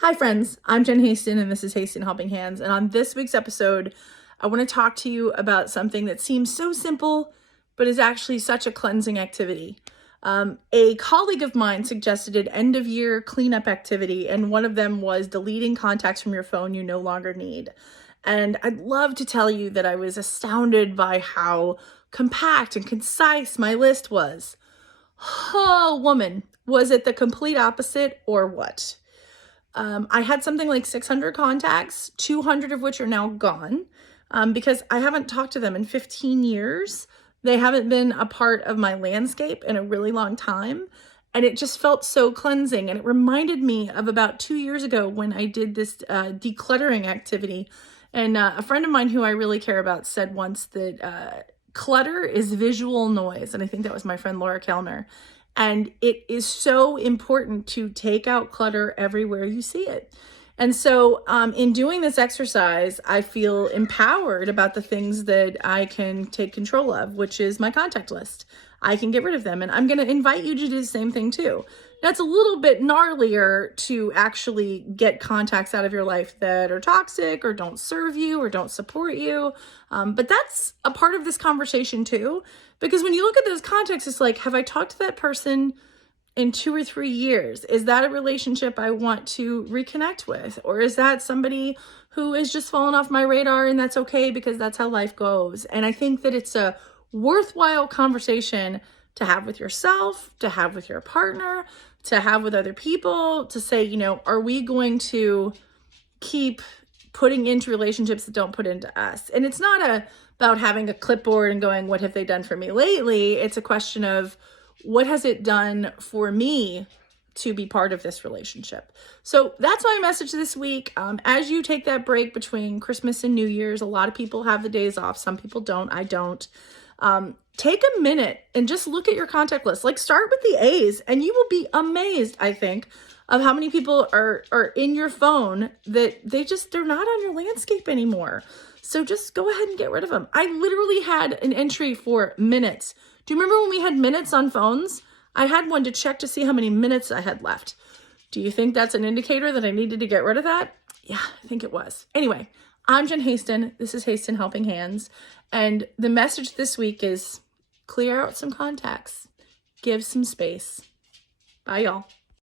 Hi friends, I'm Jen Haston and this is Haston Helping Hands. And on this week's episode, I want to talk to you about something that seems so simple, but is actually such a cleansing activity. A colleague of mine suggested an end of year cleanup activity, and one of them was deleting contacts from your phone you no longer need. And I'd love to tell you that I was astounded by how compact and concise my list was. Oh, woman, was it the complete opposite or what? I had something like 600 contacts, 200 of which are now gone because I haven't talked to them in 15 years. They haven't been a part of my landscape in a really long time. And it just felt so cleansing. And it reminded me of about 2 years ago when I did this decluttering activity. And a friend of mine who I really care about said once that clutter is visual noise. And I think that was my friend Laura Kellner. And it is so important to take out clutter everywhere you see it. And so in doing this exercise, I feel empowered about the things that I can take control of, which is my contact list. I can get rid of them. And I'm going to invite you to do the same thing too. Now, it's a little bit gnarlier to actually get contacts out of your life that are toxic or don't serve you or don't support you. But that's a part of this conversation too. Because when you look at those contacts, it's like, have I talked to that person in 2 or 3 years? Is that a relationship I want to reconnect with? Or is that somebody who is just fallen off my radar and that's okay because that's how life goes? And I think that it's a worthwhile conversation to have with yourself, to have with your partner, to have with other people, to say, are we going to keep putting into relationships that don't put into us? And it's not about having a clipboard and going, what have they done for me lately? It's a question of, what has it done for me to be part of this relationship? So that's my message this week. As you take that break between Christmas and New Year's, a lot of people have the days off. Some people don't. I don't. Take a minute and just look at your contact list. Like, start with the A's and you will be amazed, I think, of how many people are in your phone that they're not on your landscape anymore. So just go ahead and get rid of them. I literally had an entry for minutes. Do you remember when we had minutes on phones? I had one to check to see how many minutes I had left. Do you think that's an indicator that I needed to get rid of that? Yeah, I think it was. Anyway, I'm Jen Haston. This is Haston Helping Hands. And the message this week is clear out some contacts. Give some space. Bye, y'all.